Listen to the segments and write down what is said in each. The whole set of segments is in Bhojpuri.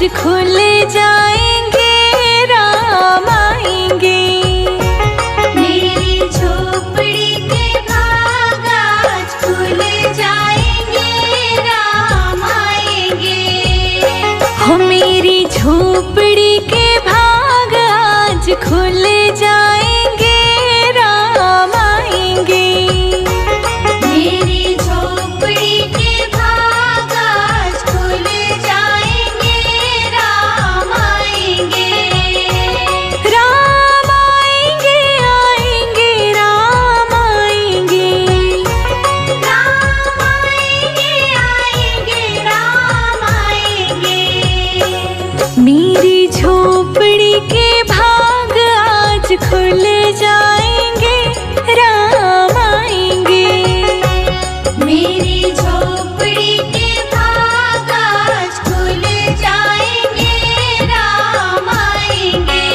आज खुल जाएंगे, राम आएंगे। मेरी झोपड़ी के भाग आज खुल जाएंगे, राम आएंगे। हो मेरी झोपड़ी के भाग आज खुल जाएंगे, राम आएंगे। मेरी झोपड़ी के भाग आज खुल जाएंगे, राम आएंगे। राम आएंगे, आएंगे, राम आएंगे। राम आएंगे, आएंगे, राम आएंगे। मेरी झोपड़ी के भाग आज खुल जाएंगे, राम आएंगे। मेरी झोपड़ी के भाग आज खुल जाएंगे, राम आएंगे।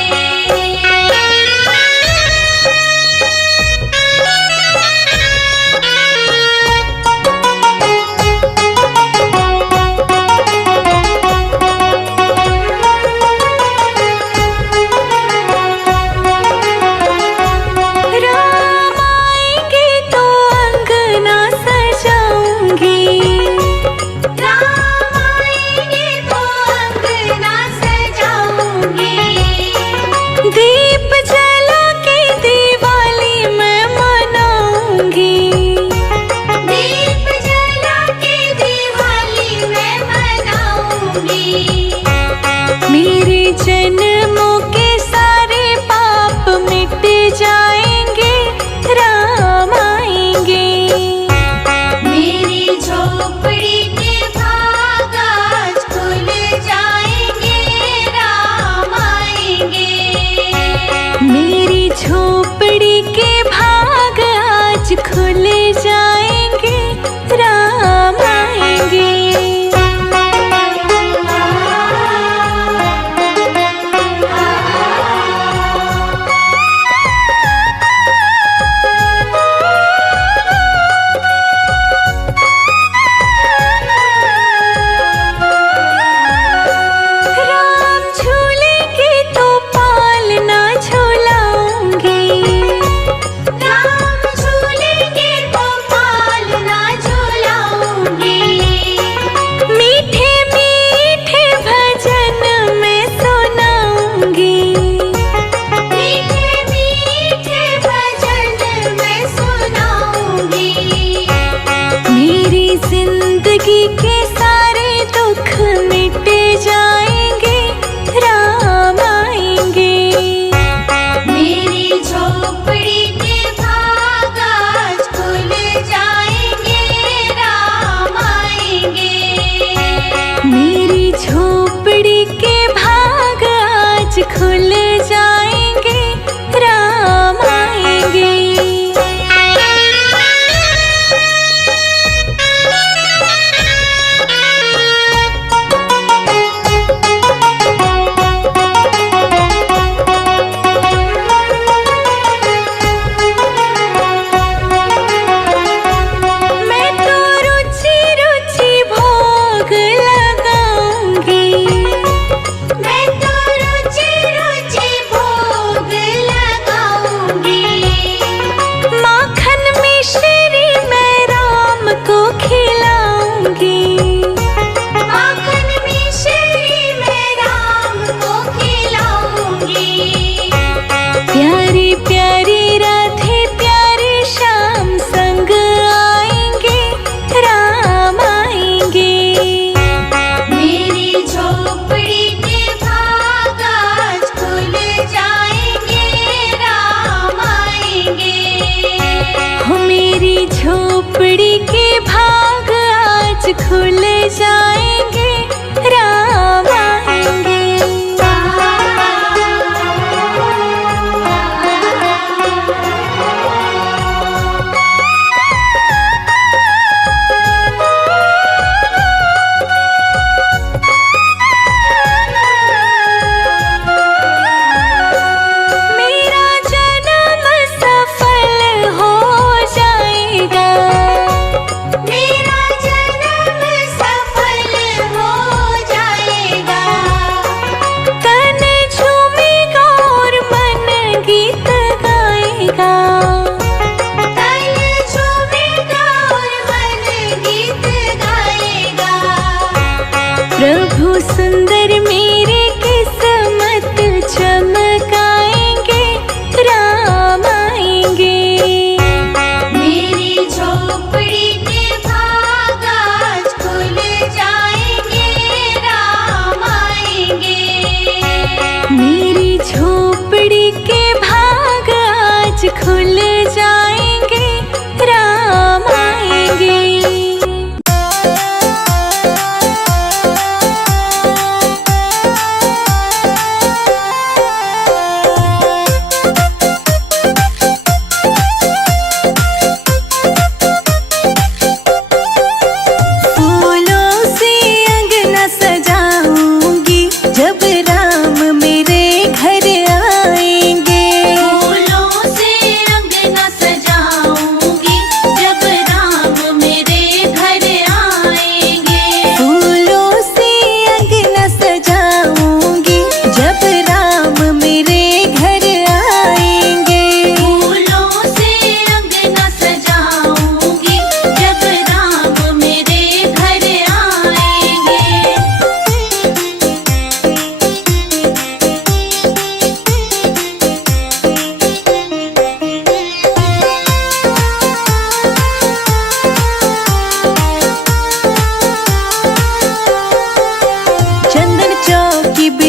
राम आएंगे तो अंगना सजाऊंगी। राम आएंगे तो अंगना सजाऊंगी। दीप जला के दिवाली मैं मनाऊंगी। दीप जला के दिवाली मैं मनाऊंगी। मेरे जन्मों के सारे पाप मिट जाएंगे, राम आएंगे। मेरी झोपड़ी के भाग आज खुल जाएंगे, राम आएंगे। मेरी झोपड़ी के भाग आज खुल जाएंगे, राम आएंगे। राम झूलेंगे तो पालना झूलाऊंगी। राम झूलेंगे तो पालना झूलाऊंगी। मीठे मीठे भजन मैं सुनाऊंगी। मीठे मीठे भजन मैं सुनाऊंगी। मेरी जिंदगी के सारे दुख मिट जाएंगे, राम आएंगे। मेरी झोपड़ी के भाग आज खुल जाएंगे, राम आएंगे। मेरी झोपड़ी के भाग आज खुल जाएंगे, राम आएंगे। मैं तो रुचि रुचि भोग लगाऊंगी। मैं तो रुचि रुचि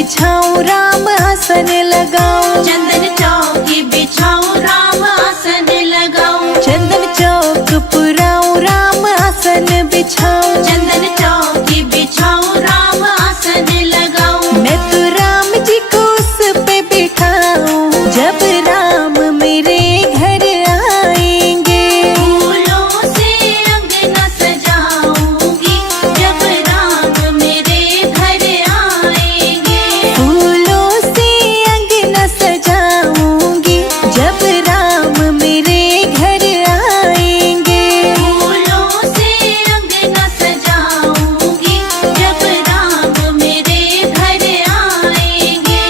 बिछाऊं राम आसन लगाऊं, चंदन चौकी बिछाऊं राम आसन लगाऊं, चंदन चौक पुराऊं राम आसन बिछाऊं, चंदन चौकी बिछाऊं राम आसन लगाऊं। मैं तो राम जी को उस पे बिठाऊं, जब राम मेरे घर आएंगे। फूलों से अंगना सजाऊंगी, जब राम मेरे घर आएंगे। फूलों से अंगना सजाऊंगी, जब राम मेरे घर आएंगे। फूलों से अंगना सजाऊंगी, जब राम मेरे घर आएंगे।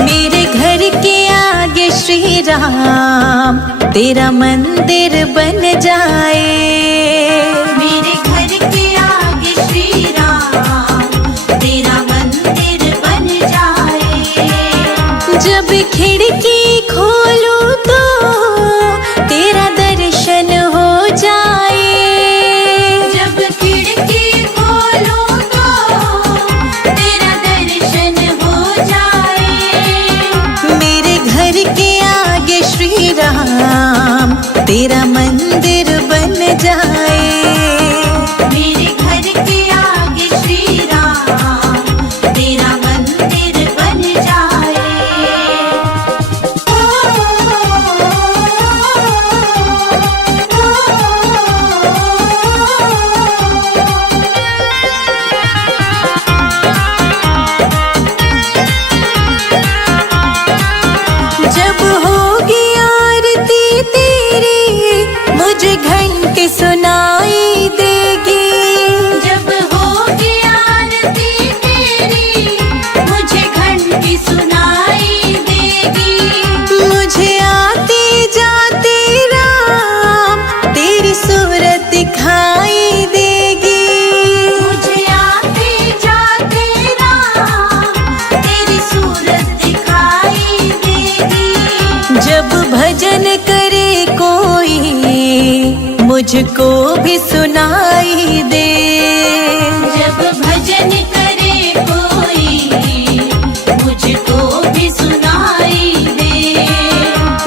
मेरे घर के आगे श्री राम तेरा मंदिर बन जाए। मेरे घर के आगे श्री राम तेरा मंदिर बन जाए। जब खिड़की खोलूं तो तेरा दर्शन हो जाए। जब खिड़की खोलूं तो तेरा दर्शन हो जाए। मेरे घर के आगे श्री राम तेरा मंदिर बन जाए। मेरे घर के आगे श्री राम तेरा मंदिर बन जाए। जब होगी आरती तेरी मुझे घंटी सुनाई देगी। जब होगी आरती तेरी मुझे घंटी सुनाई देगी। मुझे आते जाते राम तेरी सूरत दिखाई देगी। मुझे आते जाते राम तेरी सूरत दिखाई देगी। जब भजन करे कोई मुझको भी सुनाई दे। जब भजन करे कोई मुझको भी सुनाई दे।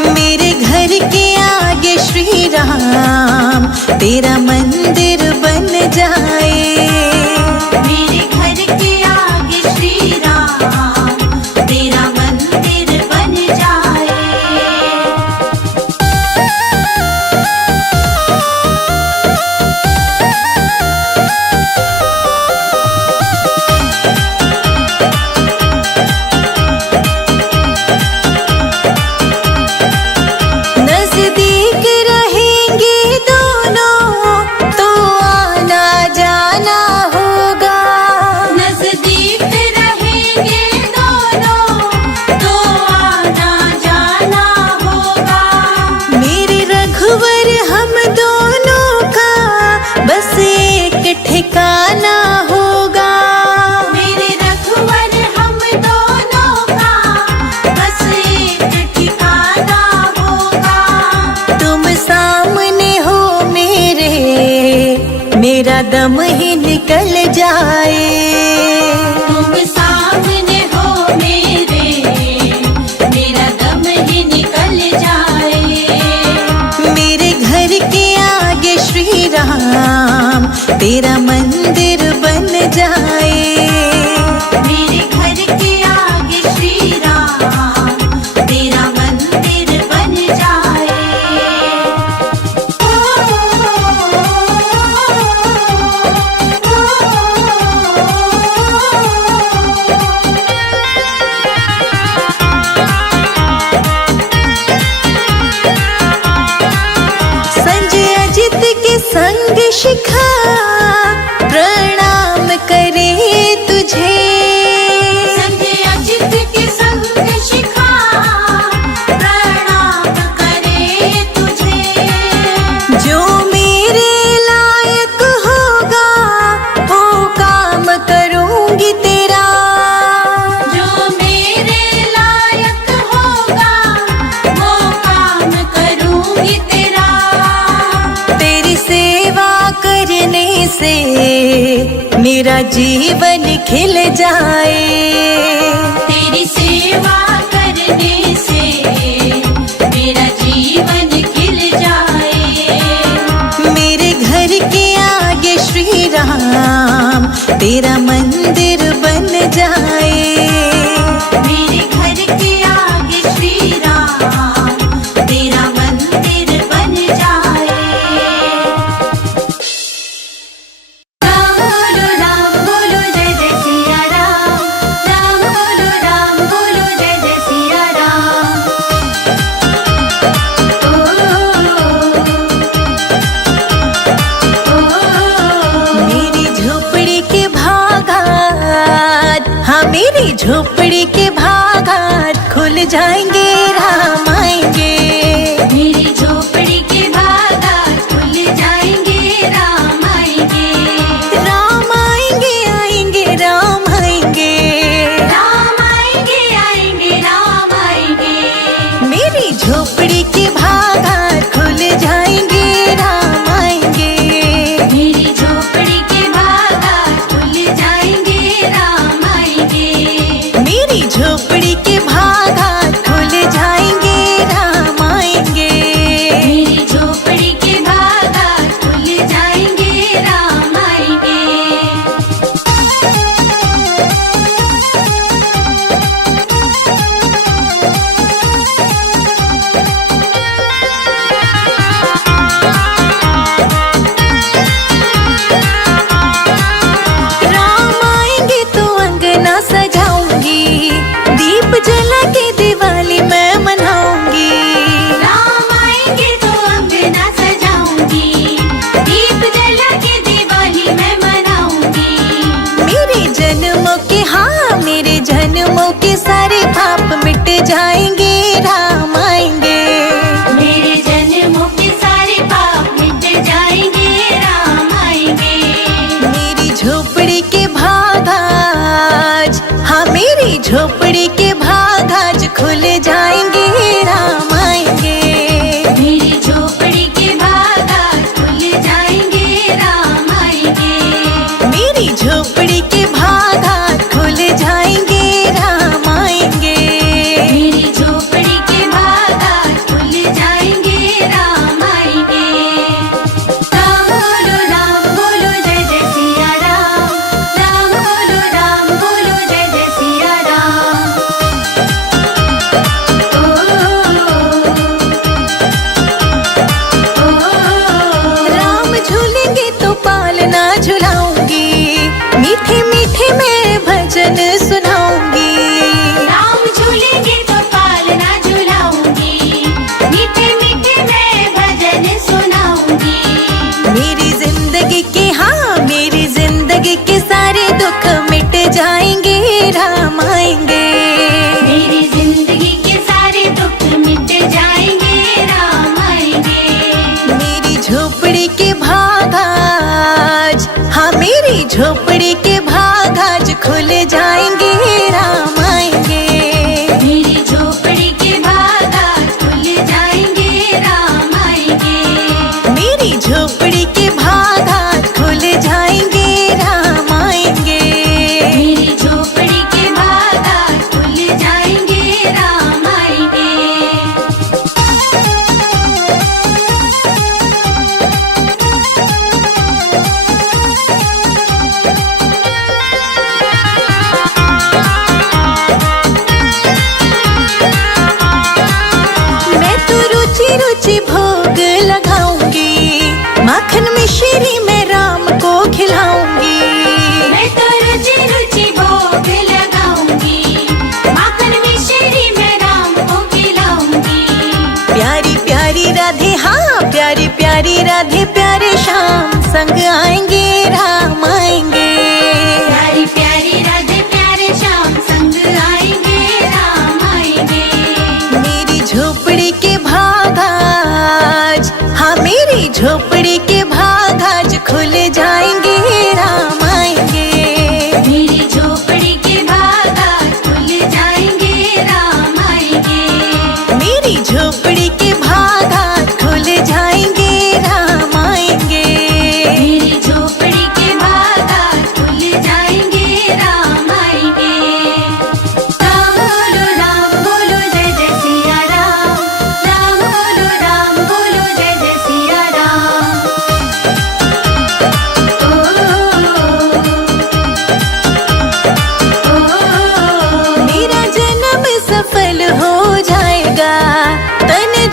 मेरे घर के आगे श्री राम तेरा मंदिर बन जाए। मेरे घर के आगे श्री राम तेरा मंदिर बन जाए। नजदीक रहेंगे दोनों तो आना जाना होगा। नजदीक रहेंगे दोनों तो आना जाना होगा। मेरे रघुवर हम दोनों का बस एक ठिकाना होगा। मेरे रघुवर हम दोनों का बस एक ठिकाना होगा। तुम सामने हो मेरा दम ही निकल जाए। तुम सामने हो मेरा दम ही निकल जाए। मेरे घर के आगे श्री राम तेरा मंदिर बन जाए। मेरे घर के आगे श्री राम तेरा मंदिर बन जाए। संजय अजित के संग शिखा प्रणाम करे जीवन खिल जाए। तेरी सेवा करने से मेरा जीवन खिल जाए। मेरे घर के आगे श्री राम तेरा मंदिर बन जाए। मेरे घर के आगे श्री राम तेरा मंदिर बन जाए। राम बोलो जय जय सिया राम। राम बोलो जय जय सिया राम। मेरी झोपड़ी के भागात, हाँ मेरी झोपड़ी के भागात खुल जाएंगे, राम आएंगे। मेरी झोपड़ी के भागात खुल जाएंगे, राम आएंगे। राम आएंगे आएंगे राम आएंगे। राम आएंगे आएंगे राम आएंगे। मेरी झोपड़ी के भागात खुल जाएंगे, राम आएंगे। मेरी झोपड़ी के भागात खुल जाएंगे, राम आएंगे। मेरी झोपड़ी के भागात खुल जाएंगे, राम आएंगे। मेरी झोपड़ी के भागात खुल जाएंगे, राम आएंगे। राम आएंगे तो अंगना सजाऊंगी, दीप जला के दिवाली मैं मनाऊंगी। राम आएंगे तो अंगना सजाऊंगी, दीप जला के दिवाली मैं मनाऊंगी। मेरे जन्मों के, हाँ मेरे जन्मों के सारे पाप मिट जाएंगे, राम आएंगे। मेरे जन्मों के सारे पाप मिट जाएंगे, राम आएंगे। मेरी झोपड़ी के भागाज, हाँ मेरी झोपड़ी के भागाज खुल जाएंगे, राम आएंगे। मेरी झोपड़ी के भागात खुल जाएंगे, राम आएंगे। मेरी झोपड़ी के भागात खुल जाएंगे, राम आएंगे। मेरी झोपड़ी के भागात खुल जाएंगे, राम आएंगे। राम बोलो जय जय सिया राम। राम बोलो जय जय सिया राम।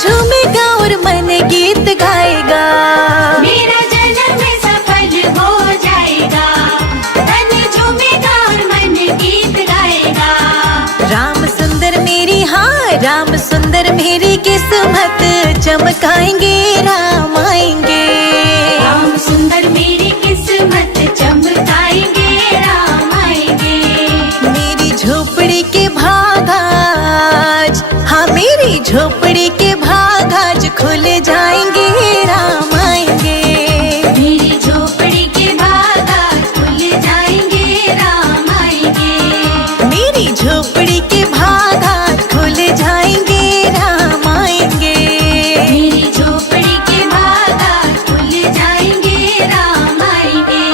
झूमेगा और मन गीत गाएगा। मेरा जन्म सफल हो जाएगा, तन झूमेगा और मन गीत गाएगा। राम सुंदर मेरी, हाँ राम सुंदर मेरी किस्मत चमकाएंगे, राम आएंगे। राम सुंदर मेरी किस्मत चमकाएंगे, राम आएंगे। मेरी झोपड़ी के भाग आज, हाँ मेरी झोपड़ी के भाग आज खुल जाएंगे, राम आएंगे। मेरी झोपड़ी के भाग आज खुल जाएंगे, राम आएंगे। मेरी झोपड़ी के भाग आज खुल जाएंगे, राम आएंगे। मेरी झोपड़ी के भाग आज खुल जाएंगे, राम आएंगे।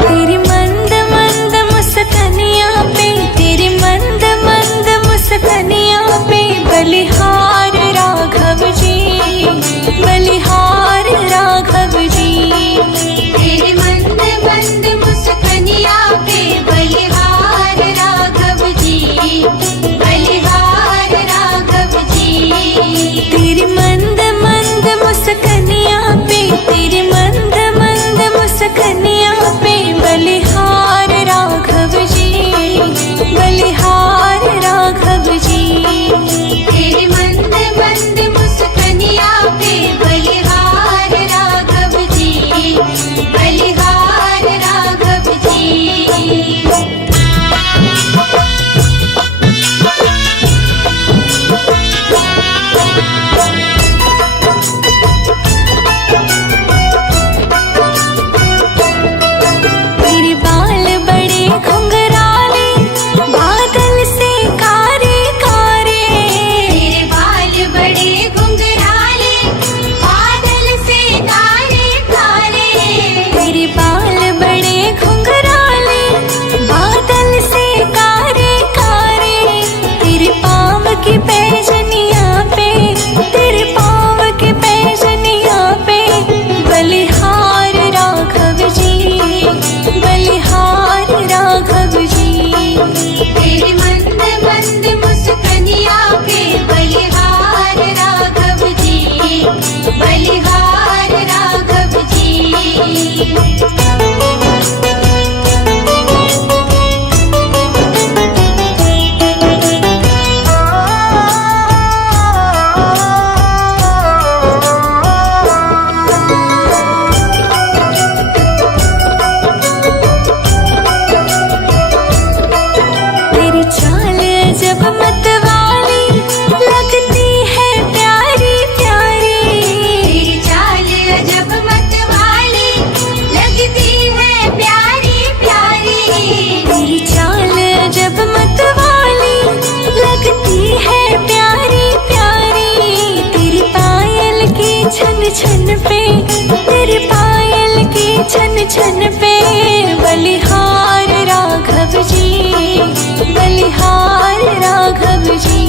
तेरी मंद मंद मुस्कानियाँ पे, तेरी मंद मंद मुस्कानियाँ पे बलिहार राघव जी, बलिहार राघव जी। तेरे मंद मंद मुस्कानियाँ पे बलिहार राघव जी, बलिहार राघव जी। तेरी मंद मंद मुस्कानियाँ पे, तेरी मंद मंद मुस्कानियाँ पे बलिहार राघव जी, बलिहार राघव जी। तेरे मंद मंद मुस्कानियाँ पे बलिहार राघव जी, बलिहार राघव जी। तेरे बाल बड़े घुंघराले, बादल से कारे कारे। तेरे बाल बड़े घुंघराले, बादल से कारे कारे। तेरे बाल बड़े घुंघराले, बादल से कारे कारे। तेरे पाँव की पैजनियाँ पे, तेरे पाँव की पैजनियाँ पे बलिहार राघव जी, बलिहार राघव जी। तेरे मंद मंद मुस्कानियाँ पे बलिहार राघव जी, बलिहार राघव जी। तेरी चाल जब मतवाली लगती है प्यारी प्यारी। तेरी चाल जब मतवाली लगती है प्यारी प्यारी। तेरी चाल जब मतवाली लगती है प्यारी प्यारी। तेरी पायल की छन छन पे, तेरी पायल की छन छन पे बलिहार राघव जी, बलिहार राघव जी।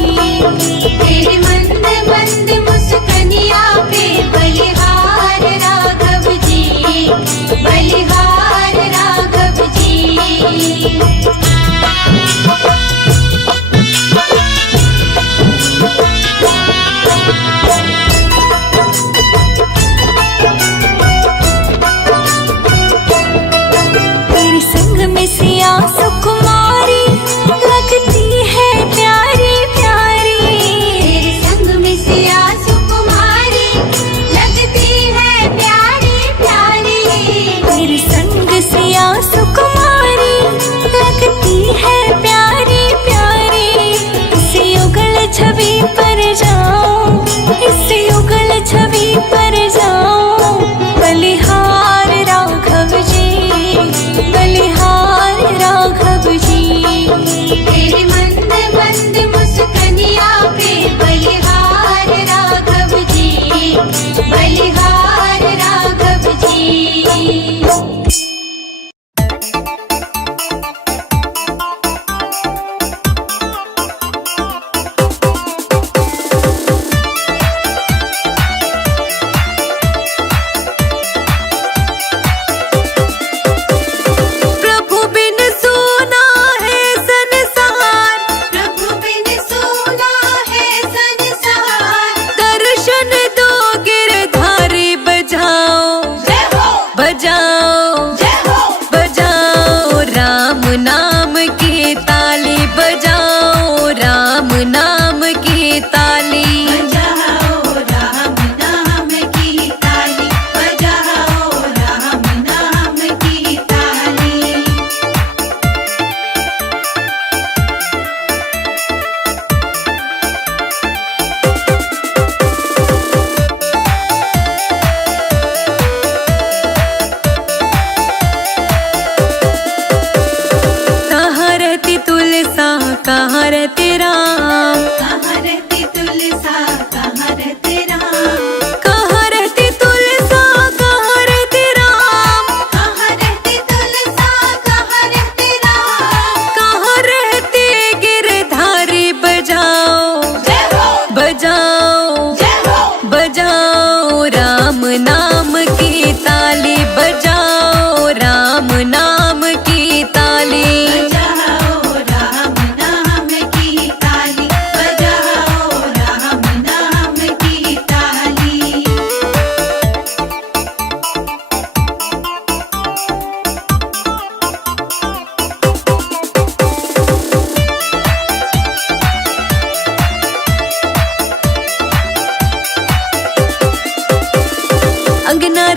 तेरे मंद मंद मुस्कानियाँ पे बलिहार राघव जी, बलिहार राघव जी। तेरे संग में सिया सुकुमारी लगती है प्यारी प्यारी। तेरे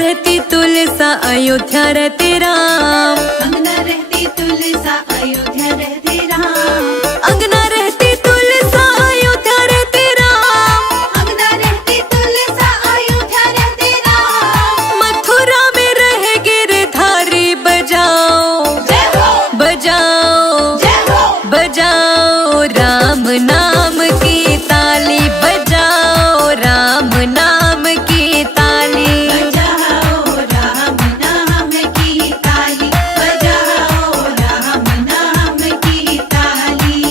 रहती तुलसा अयोध्या रहते राम। अंगना रहती तुलसा अयोध्या रहते राम। अंगना रहती तुलसा अयोध्या रहते राम। अंगना रहती तुलसा अयोध्या रहते राम। मथुरा में रहे गिरधारी बजाओ जय हो बजाओ जय हो बजाओ राम नाम की ताली बजाओ राम नाम की ताली। बजाओ राम नाम की ताली बजाओ राम नाम की ताली।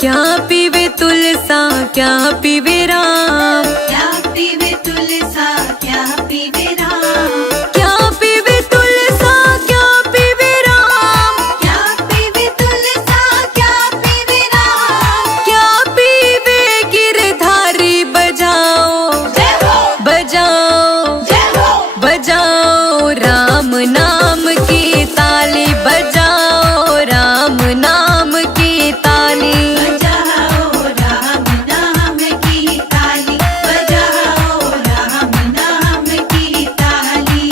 क्या पीवे तुलसा क्या पीवे राम। क्या पीवे तुलसा क्या पीवे राम। क्या पीवे तुलसा क्या पीवे राम। क्या पीवे तुलसा क्या पीवे राम। क्या पीवे गिरधारी बजाओ जय हो बजाओ जय हो बजाओ राम नाम की ताली बजाओ राम नाम की ताली। बजाओ राम नाम की ताली बजाओ राम नाम की ताली।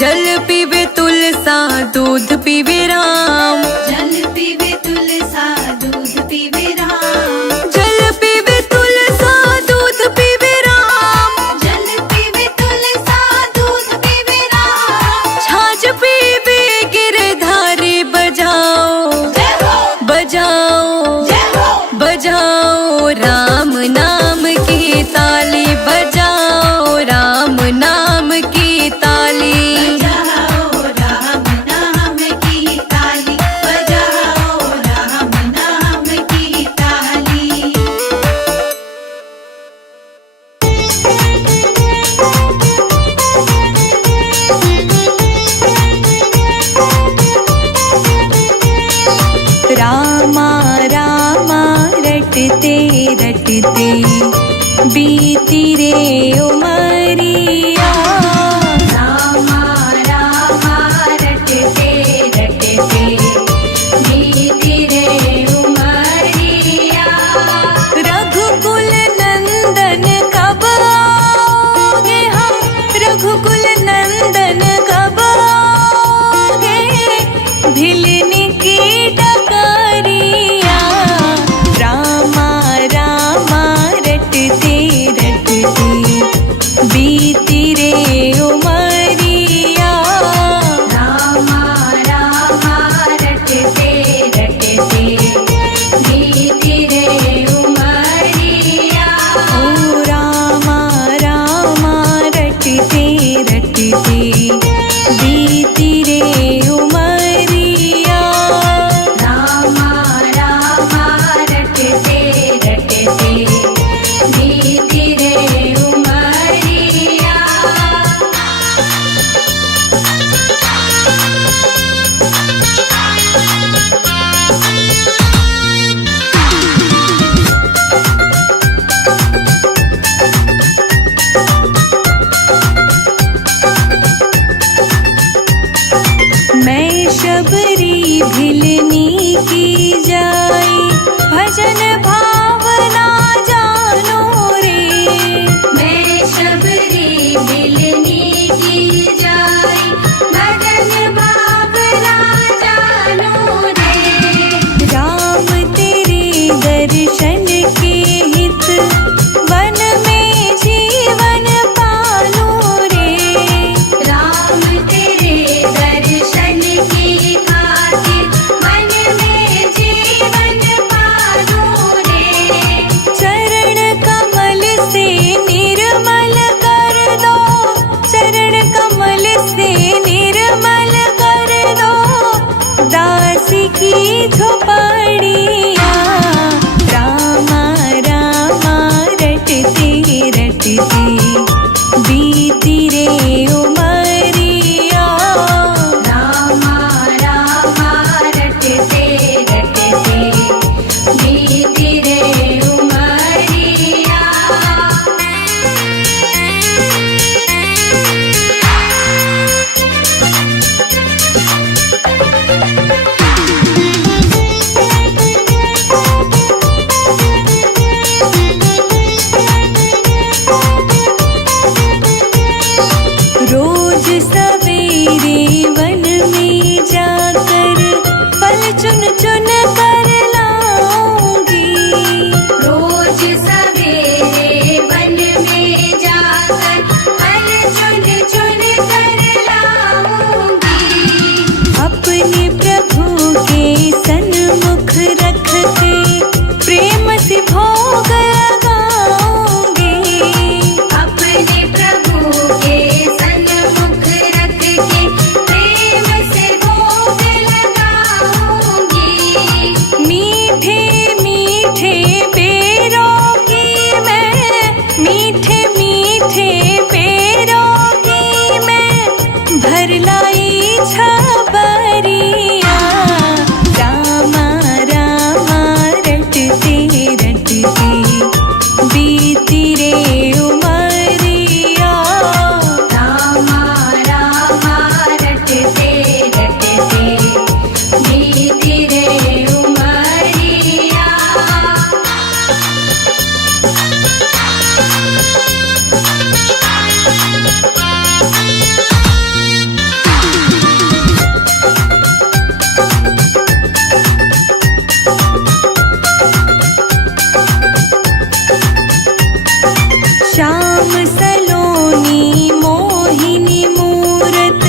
जल पीवे तुलसा दूध पीवे राम। जल पीवे तुलसा दूध पीवे राम। जल पीवे तुलसा दूध पीवे राम। जल पीवे तुलसा दूध पीवे राम। छाछ पीवे गिरधारी बजाओ जय हो बजाओ जय हो बजाओ राम नाम की ताली बजाओ राम नाम की ताली। बजाओ राम नाम की ताली बजाओ राम नाम की ताली। रामा रामा रटते रटते बीती रे उमरिया। रामा रामा रटते रटते बीती रे उमरिया। रघुकुल नंदन कब आओगे हम रघुकुल नंदन कब आओगे भिलनी की डकरिया। रामा रामा रटते रटते बीती रे उमरिया। रामा रामा रटते रटते बीती रे उमरिया। ओ रामा रामा रटते रटते बीती रे उमरिया। रामा रामा रटते रटते बीती रे उमरिया। मैं शबरी भिलनी की जाई भजन भावना जानो रे। मैं शबरी बिलनी की जाई भजन भावना जानो रे। राम तेरे दर्शन के हित वन में जीवन पालो रे। राम तेरे दर्शन की खातिर मन में जीवन पालो रे। चरण कमल से निर्मल कर दो बेरोगी में भर लाई छबरिया। रामा रामा रटते रटते बीती रे उमरिया। रामा रामा रटते रटते बीती रे उमरिया। श्याम सलोनी मोहिनी मूरत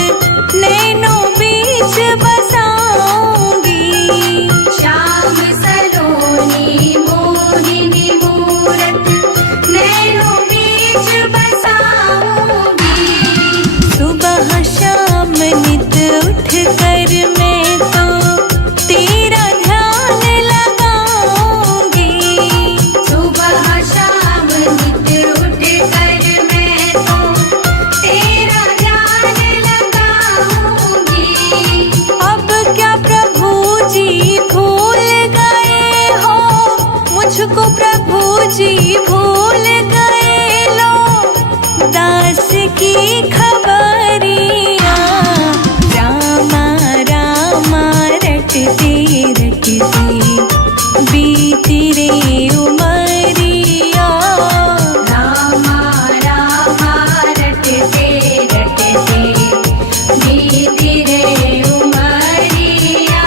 नैनों बीच बसाऊंगी। श्याम सलोनी मोहिनी मूरत नैनों बीच बसाऊंगी। सुबह शाम नित उठ कर मैं तो तेरा ध्यान लगाऊंगी। सुबह शाम नित उठ कर मैं तो तेरा ध्यान लगाऊंगी। अब क्या प्रभु जी भूल गए हो मुझको, प्रभु जी भूल गए लो दास की खबरिया। रामा रामा रटते रटते बीती रे उमरिया। रामा रामा रटते रटते बीती रे उमरिया।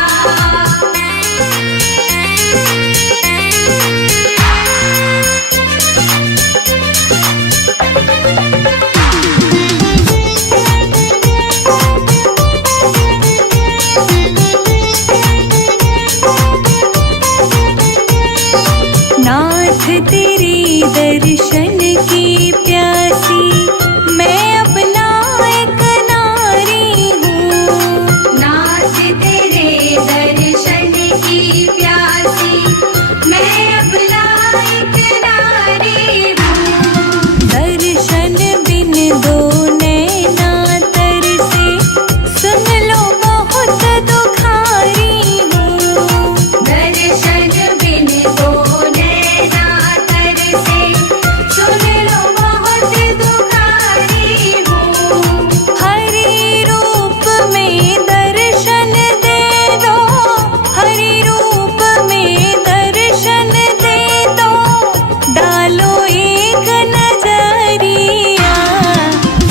नाथ तेरी दर्शन की प्यासी मैं अपना एक नारी हूँ। नाथ तेरे दर्शन की प्यासी मैं अपना एक नारी हूँ। दर्शन बिन दो नैना तरसे सुन लो बहुत दुखारी हूँ। दर्शन बिन दो नैना तरसे सुन लो बहुत दुखारी हूँ। हरि रूप में दर्शन दे दो, हरि रूप में दर्शन दे दो, डालो एक नजरिया।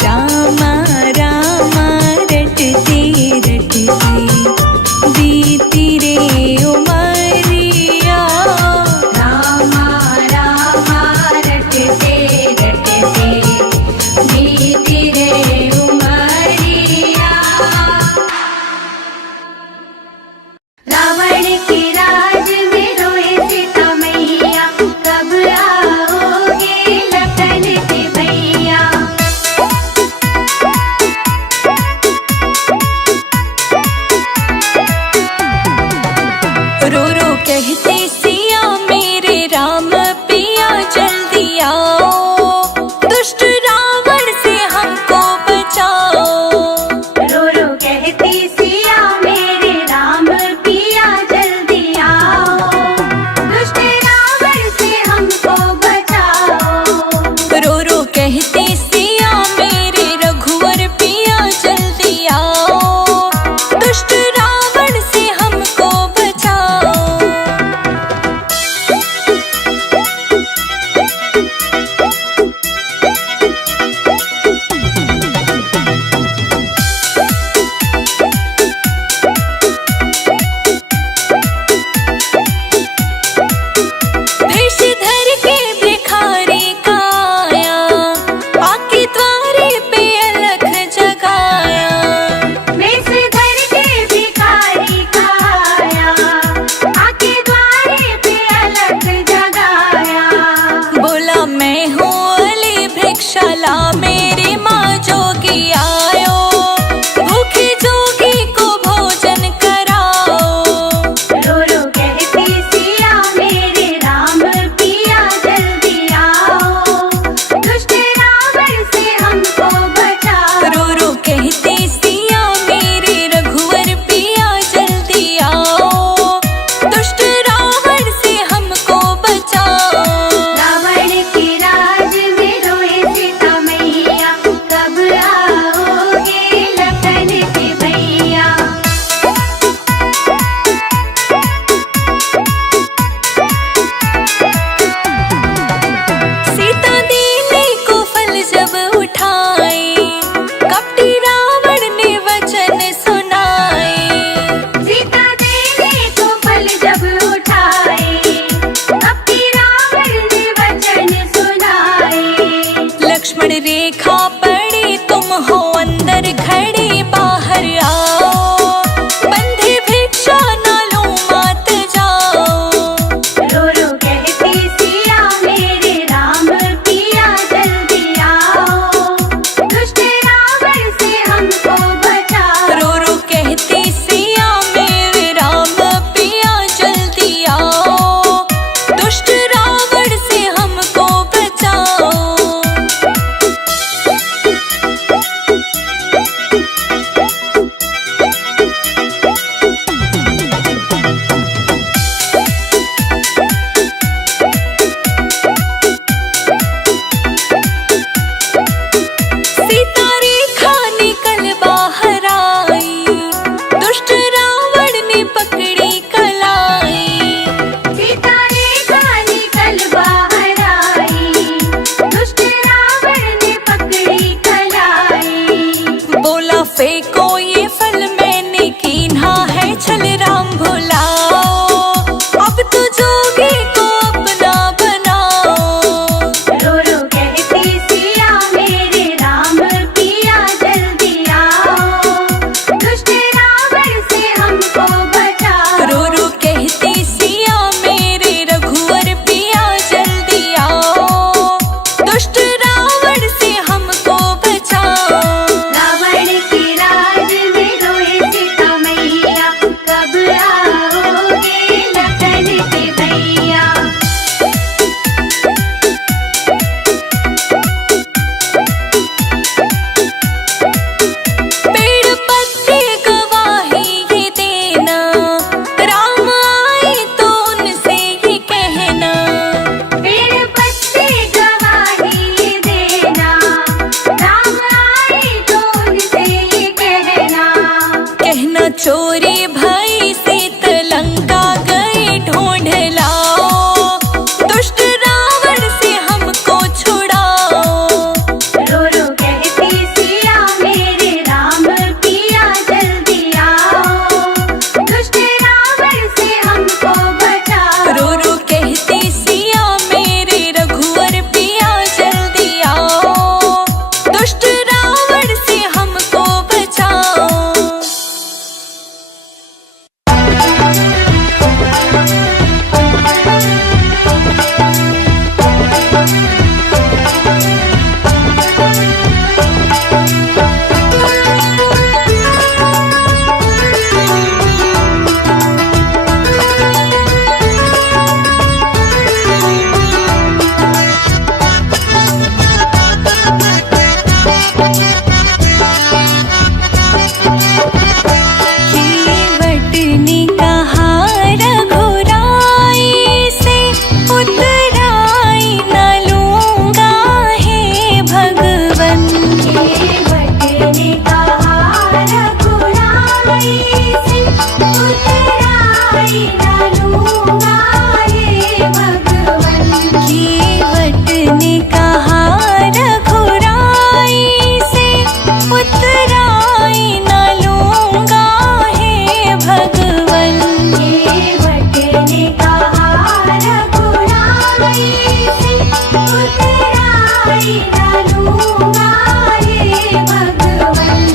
रामा रामा रटते रटते बीती रे उमरिया। रामा रामा रटते रटते बीती रे उमरिया। रावण के राज में रोए सीता मैया, कब आओगे लखन के भैया। रो रो कहते सिया मेरे राम पिया जल्दी आओ, दुष्ट रावण से हमको बचाओ। रो रो कहती सिया मेरे राम पिया जल्दी आओ, दुष्ट रावण से हमको बचाओ। रो रो कहते सिया मेरे रघुवर पिया जल्दी आओ, दुष्ट रावण से हमको बचाओ। से देखा पड़ी तुम हो अंदर खड़ी बाहर आओ, बंधे भिक्षा ना लो मात जाओ। रो रो कहती सिया मेरे राम पिया जल्दी आओ, दुष्ट रावण से हमको बचाओ। रो रो कहती सिया मेरे राम पिया जल्दी आओ, दुष्ट रावण से हमको बचाओ। सीता रेखा निकल बाहर आई, दुष्ट रावण ने पकड़ी कलाई। सीता रेखा निकल बाहर आई, दुष्ट रावण ने पकड़ी कलाई। बोला फेंको ये फल मैंने कीन्हा है छल, राम भुलाओ अब तो जोगी को अपना बनाओ। रो रो कहती सिया मेरे राम पिया जल्दी आओ, दुष्ट रावण से हमको बचाओ। रो रो कहती सिया मेरे रघुवर पिया जल्दी आओ, दुष्ट रावण से हमको बचाओ। रावण के राज में रोए सीता मैया, कब आओगे लखन के भैया। पेड़ पत्ते गवाही ये देना, राम आए तो उनसे ये कहना। पेड़ पत्ते गवाही देना, राम आए तो उनसे ये कहना। कहना चोरी भई सीत लंका गए ढूंढ लाओ, दुष्ट रावण से हमको छुड़ाओ। रो रो कहती सिया मेरे राम पिया जल्दी आओ, दुष्ट रावण से हमको बचाओ। रो रो कहती सिया मेरे रघुवर पिया जल्दी आओ, दुष्ट रावण से हमको बचाओ। केवट ने कहा रघुराई से, उतराई न लूंगा हे भगवन। केवट ने कहा रघुराई से, उतराई न लूंगा हे भगवन। केवट ने कहा रघुराई से, उतराई न लूंगा हे भगवन। केवट ने कहा रघुराई से, उतराई न लूंगा हे भगवन।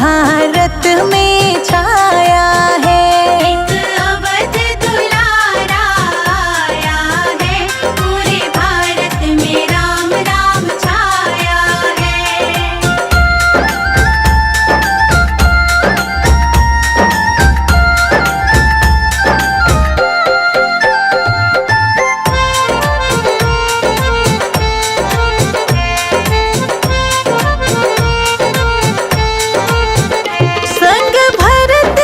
भारत में छाया है। एक अवध दुलारा आया है, पूरे भारत में राम राम छाया है। संग भरत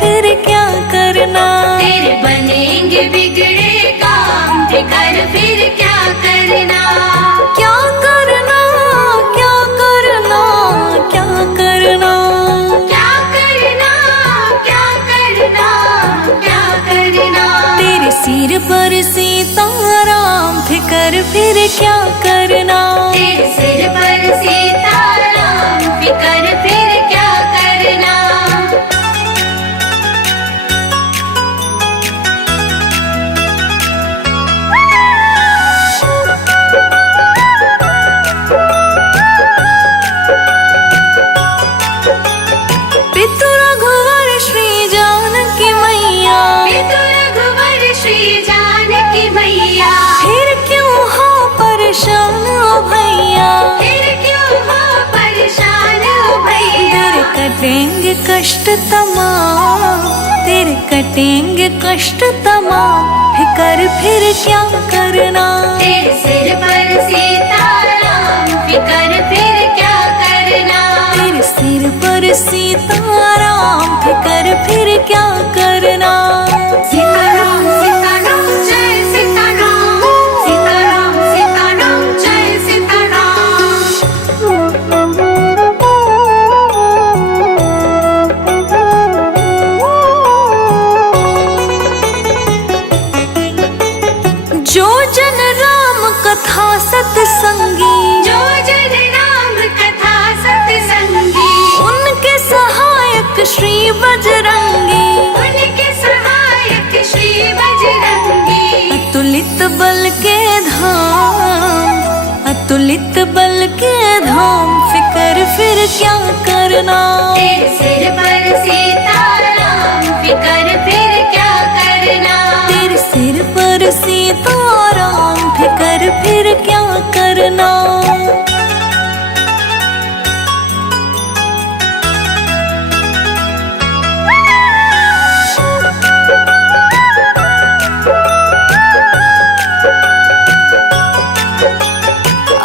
फिर क्या करना। तेरे बनेंगे बिगड़े काम, फिकर फिर क्या करना। क्या करना, क्या करना, क्या करना, क्या करना, क्या करना, क्या करना। तेरे सिर पर सीताराम, फिकर फिर क्या करना। तेरे सिर पर सीताराम, फिकर फिर क्या करना। पितु रघुवर श्री जानकी मैया, पितु रघुवर श्री जानकी मैया, फिर क्यों हो परेशान ओ भैया। फिर क्यों हो परेशान ओ भैया। तेरे कटेंगे कष्ट तमाम, तेरे कटेंगे कष्ट तमाम, फिकर फिर क्या करना। तेरे सिर पर सीताराम, फिकर फिर क्या करना। तेरे सिर पर सीताराम, फिकर फिर क्या करना। सीताराम सीताराम जय सीताराम, सीताराम सीताराम जय सीताराम। जो जन राम कथा सत्संगी, जो जन राम कथा सत्संगी, उनके सहायक श्री बजरंगी। उनके सहायक श्री बजरंगी। अतुलित बल के धाम, अतुलित बल के धाम, फिकर फिर क्या करना। तेरे सिर पर सीताराम, फिकर फिर क्या करना। तेरे सिर पर सीताराम, फिकर फिर क्या करना।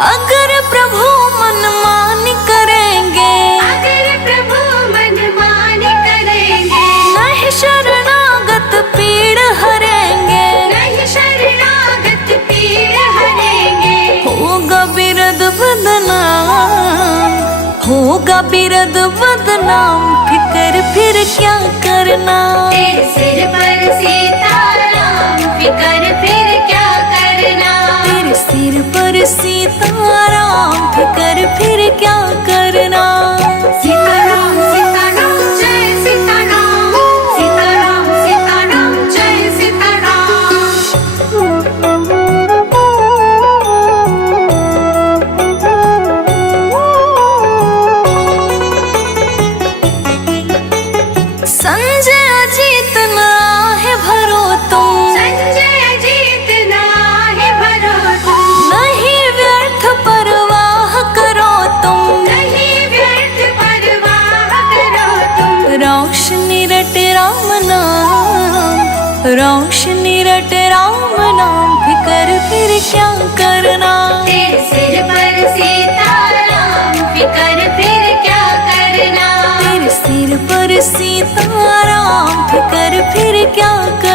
अगर प्रभु मनमानी करेंगे, अगर प्रभु मनमानी करेंगे, नहीं शरणागत पीड़ हरेंगे। नहीं शरणागत पीड़ हरेंगे। होगा बिरद बदनाम, होगा बिरद बदनाम, फिकर फिर क्या करना। तेरे सिर पर सीताराम, फिकर फिर क्या करना। तेरे सिर पर सीताराम, फिकर फिर क्या करना। सीताराम सीताराम जय सीताराम, सीताराम सीताराम जय सीताराम। संजय अजीत ना है भरो तुम, संजय जीत ना है भरो तुम, नहीं व्यर्थ परवाह करो तुम। नहीं व्यर्थ परवाह करो तुम। रोशनी रट राम नाम, रोशनी रट राम नाम, फिकर फिर क्या करना। तेरे सिर पर सीताराम, फिकर फिर क्या करना। तेरे सिर पर सीताराम, फिकर फिर क्या करना।